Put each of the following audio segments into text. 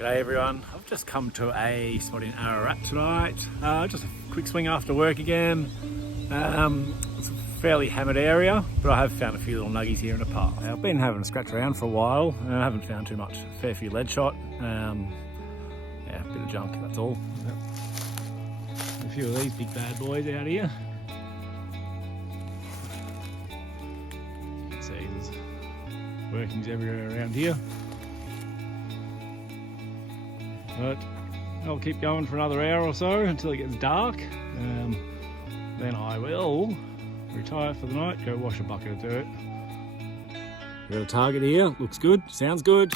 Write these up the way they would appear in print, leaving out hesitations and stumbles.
G'day everyone, I've just come to a spot in Ararat tonight. Just a quick swing after work again. It's a fairly hammered area, but I have found a few little nuggies here in the path. I've been having a scratch around for a while and I haven't found too much. A fair few lead shot. Yeah, a bit of junk, that's all. Yep. A few of these big bad boys out here. You can see there's workings everywhere around here. But I'll keep going for another hour or so until it gets dark. Then I will retire for the night, go wash a bucket of dirt. We've got a target here, looks good, sounds good.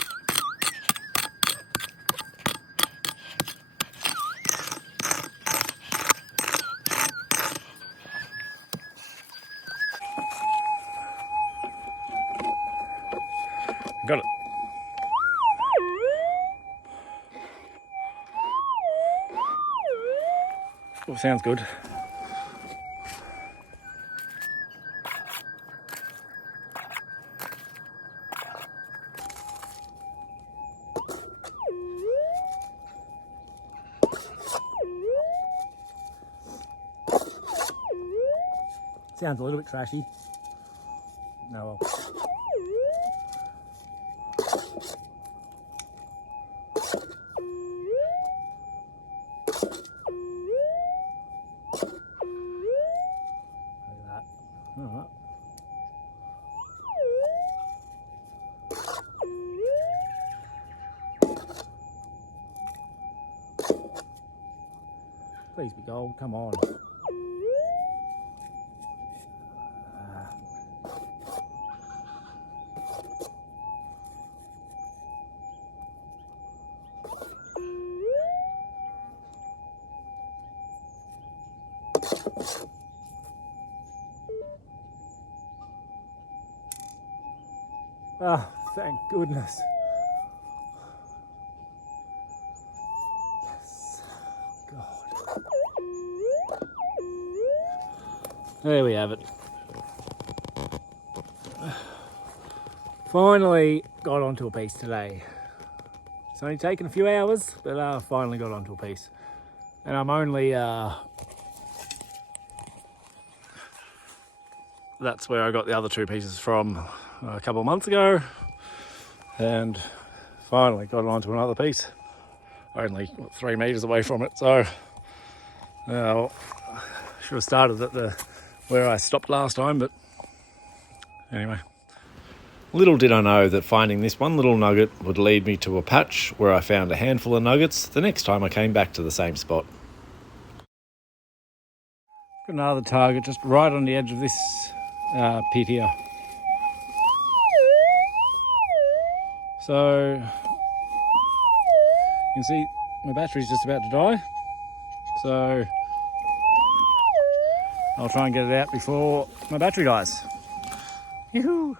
Got it. Oh, sounds good. Sounds a little bit trashy. No, well. Alright. Please be gold, come on. Oh, thank goodness. Yes. God. There we have it. Finally got onto a piece today. It's only taken a few hours, but I finally got onto a piece. And I'm only, that's where I got the other two pieces from a couple of months ago, and finally got onto another piece. Only 3 meters away from it, so should have started at where I stopped last time, but anyway. Little did I know that finding this one little nugget would lead me to a patch where I found a handful of nuggets the next time I came back to the same spot. Got another target just right on the edge of this pit here. So you can see my battery's just about to die, so I'll try and get it out before my battery dies. Yoo-hoo!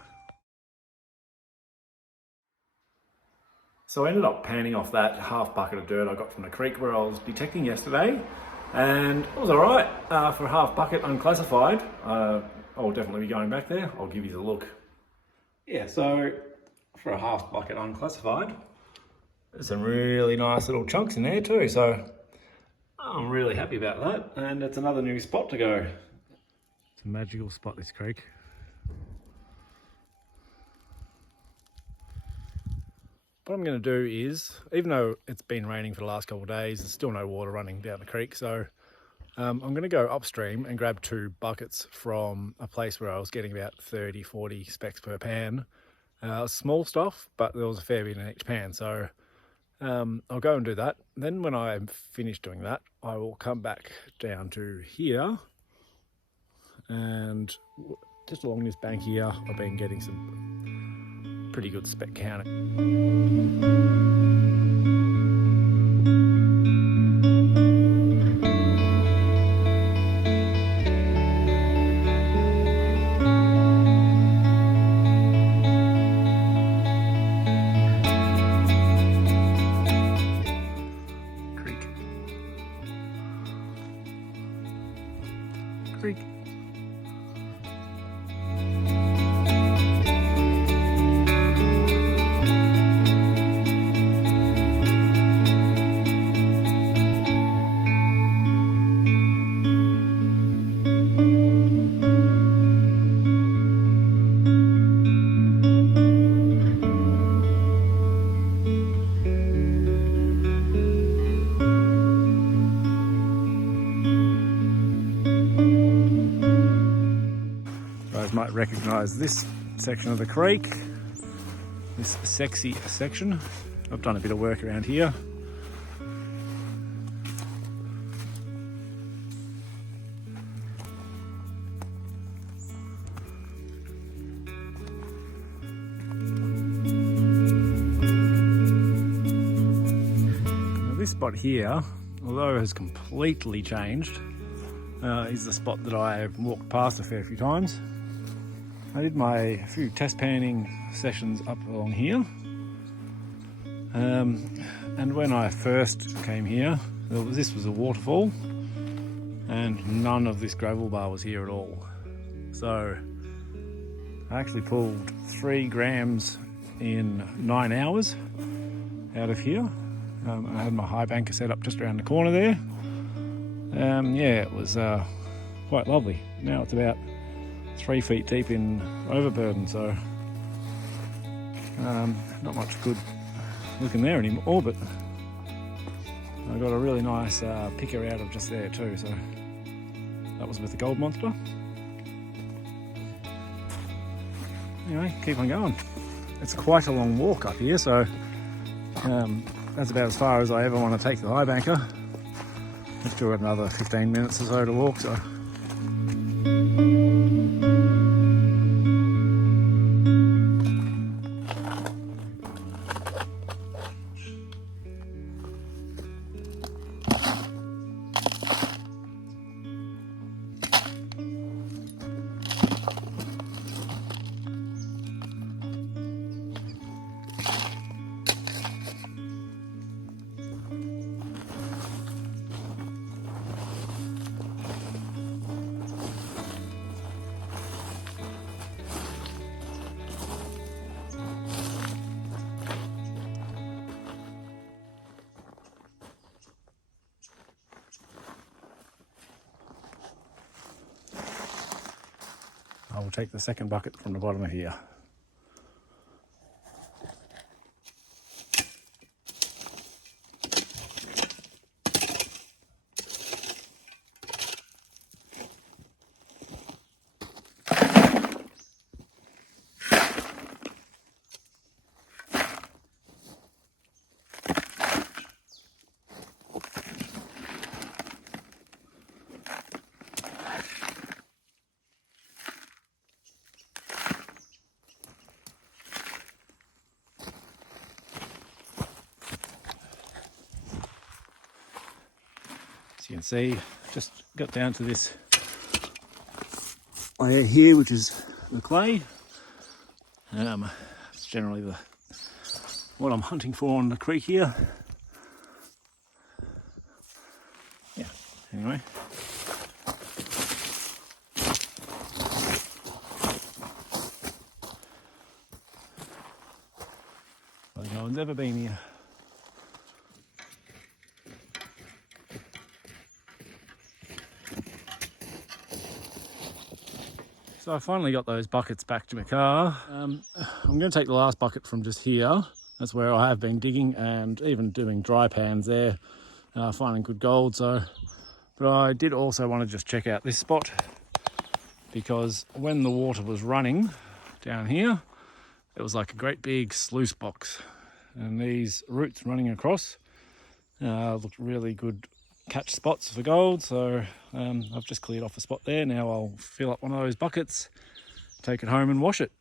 So I ended up panning off that half bucket of dirt I got from the creek where I was detecting yesterday, and it was alright for a half bucket unclassified. I'll definitely be going back there. I'll give you the look. Yeah, so for a half bucket unclassified, there's some really nice little chunks in there too, so I'm really happy about that, and it's another new spot to go. It's a magical spot, this creek. What I'm going to do is, even though it's been raining for the last couple of days, there's still no water running down the creek, so I'm going to go upstream and grab 2 buckets from a place where I was getting about 30-40 specks per pan. Small stuff, but there was a fair bit in each pan, so I'll go and do that. Then when I'm finished doing that, I will come back down to here, and just along this bank here I've been getting some pretty good speck counting. Creek. recognise this section of the creek, this sexy section. I've done a bit of work around here. Now this spot here, although it has completely changed, is the spot that I walked past a fair few times. I did my few test panning sessions up along here, and when I first came here, this was a waterfall and none of this gravel bar was here at all. So I actually pulled 3 grams in 9 hours out of here. I had my high banker set up just around the corner there. Yeah, it was quite lovely. Now it's about 3 feet deep in overburden, so not much good looking there anymore, but I got a really nice picker out of just there too, so that was with the gold monster. Anyway, keep on going. It's quite a long walk up here, so that's about as far as I ever want to take the high banker. I've still got another 15 minutes or so to walk, so. I will take the second bucket from the bottom of here. As you can see, just got down to this layer here, which is the clay. It's generally what I'm hunting for on the creek here. Yeah, anyway. Well, no one's ever been here. So I finally got those buckets back to my car. I'm going to take the last bucket from just here. That's where I have been digging and even doing dry pans there, finding good gold. But I did also want to just check out this spot, because when the water was running down here, it was like a great big sluice box, and these roots running across looked really good catch spots for gold. So I've just cleared off a spot there. Now I'll fill up one of those buckets, take it home and wash it.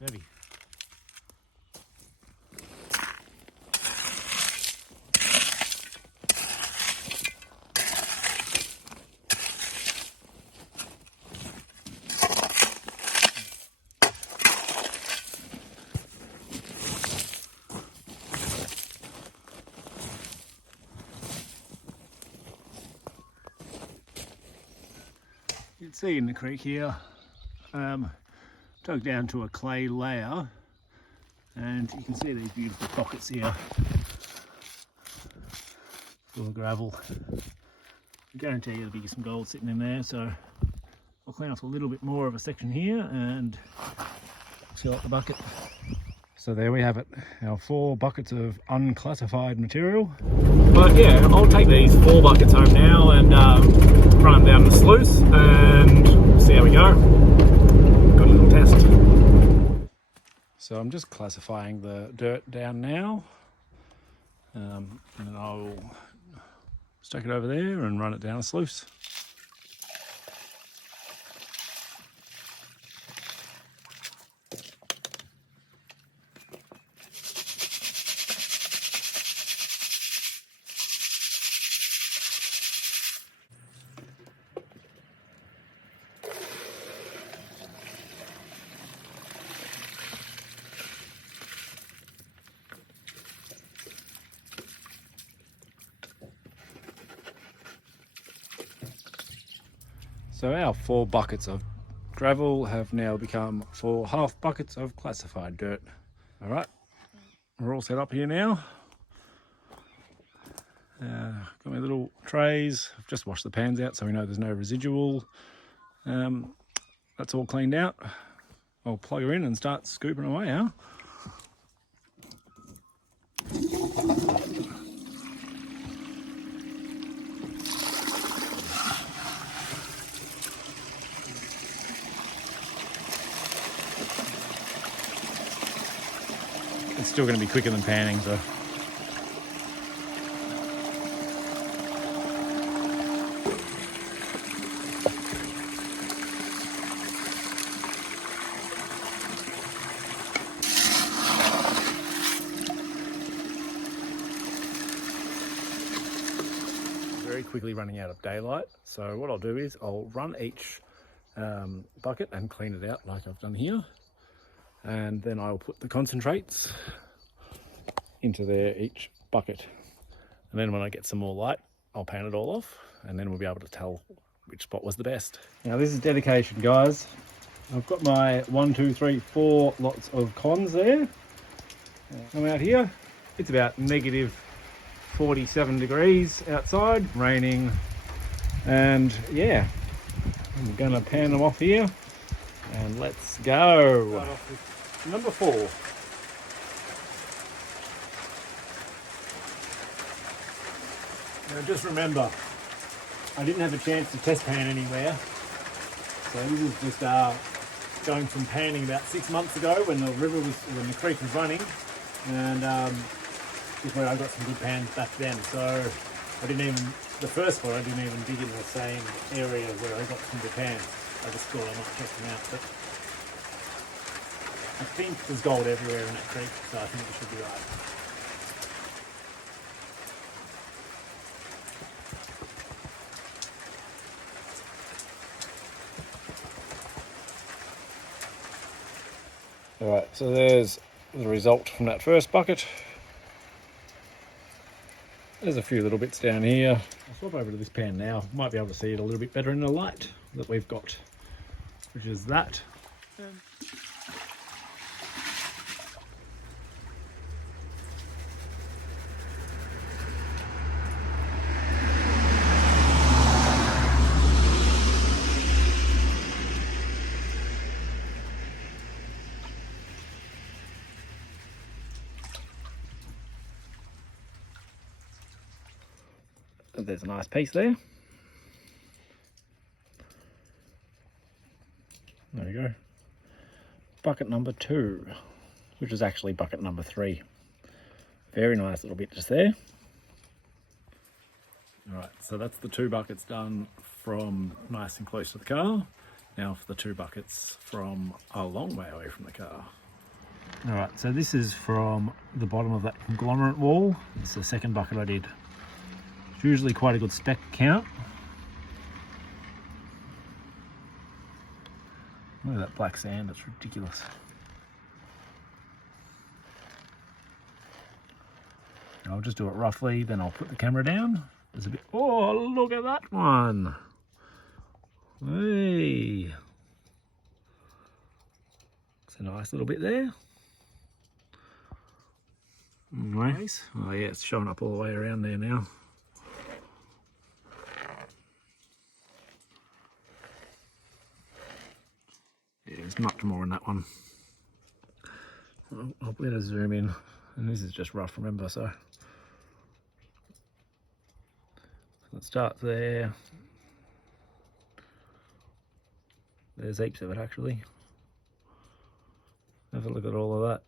Heavy. You can see in the creek here, dug down to a clay layer, and you can see these beautiful pockets here. full of gravel. I guarantee you there'll be some gold sitting in there, so I'll clean off a little bit more of a section here and fill up the bucket. So there we have it, our 4 buckets of unclassified material. But yeah, I'll take these 4 buckets home now and run them down the sluice and see how we go. Got a little test. So I'm just classifying the dirt down now, and then I'll stack it over there and run it down a sluice. So our 4 buckets of gravel have now become 4 half buckets of classified dirt. All right, we're all set up here now. Got my little trays. I've just washed the pans out so we know there's no residual. That's all cleaned out. I'll plug her in and start scooping away now. It's still going to be quicker than panning, so. Very quickly running out of daylight, so what I'll do is I'll run each bucket and clean it out like I've done here, and then I'll put the concentrates into there each bucket, and then when I get some more light I'll pan it all off, and then we'll be able to tell which spot was the best. Now this is dedication, guys. I've got my 1, 2, 3, 4 lots of cons there. Come out here, it's about negative 47 degrees outside, raining, and yeah, I'm gonna pan them off here and let's go. Start off with number 4. Now just remember, I didn't have a chance to test pan anywhere, so this is just going from panning about 6 months ago when the creek was running, and is where I got some good pans back then. So I didn't even, the first one I didn't even dig in the same area where I got some good pans. I just thought I might check them out, but I think there's gold everywhere in that creek, so I think it should be right. Alright, so there's the result from that first bucket. There's a few little bits down here. I'll swap over to this pan now. Might be able to see it a little bit better in the light that we've got, which is that. There's a nice piece there. There we go. Bucket number 2, which is actually bucket number 3. Very nice little bit just there. Alright, so that's the 2 buckets done from nice and close to the car. Now for the 2 buckets from a long way away from the car. Alright, so this is from the bottom of that conglomerate wall. It's the second bucket I did. Usually quite a good stack count. Look at that black sand, it's ridiculous. I'll just do it roughly, then I'll put the camera down. There's a bit, oh look at that one. Hey. It's a nice little bit there. Nice. Oh yeah, it's showing up all the way around there now. there's much more in that one. I'll better zoom in, and this is just rough, remember, so it starts there. There's heaps of it actually. Have a look at all of that.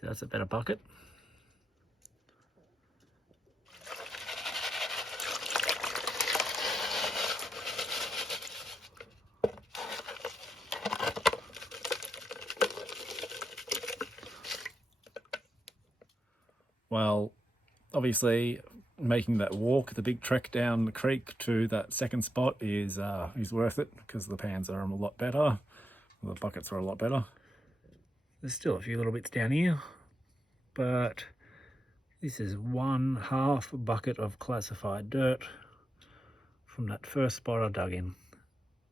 See, that's a better bucket. Well, obviously making that walk, the big trek down the creek to that second spot is worth it, because the pans are a lot better, the buckets are a lot better. There's still a few little bits down here, but this is 1/2 bucket of classified dirt from that first spot I dug in,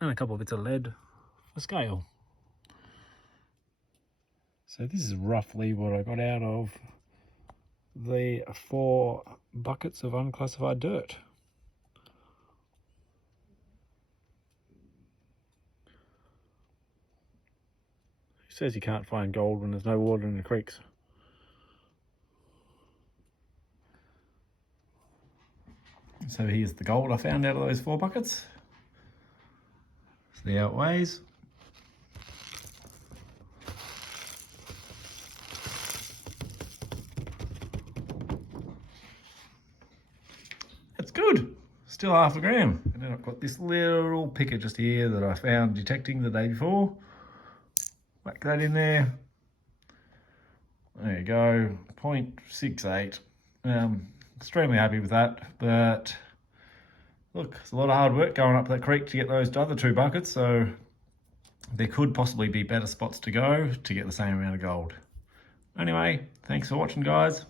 and a couple of bits of lead for scale. So this is roughly what I got out of the 4 buckets of unclassified dirt. It says you can't find gold when there's no water in the creeks. So here's the gold I found out of those 4 buckets. See how it weighs. It's good. Still 1/2 gram. And then I've got this little picker just here that I found detecting the day before. Whack that in there. There you go, 0.68. Extremely happy with that, but look, it's a lot of hard work going up that creek to get those other 2 buckets, so there could possibly be better spots to go to get the same amount of gold. Anyway, thanks for watching, guys.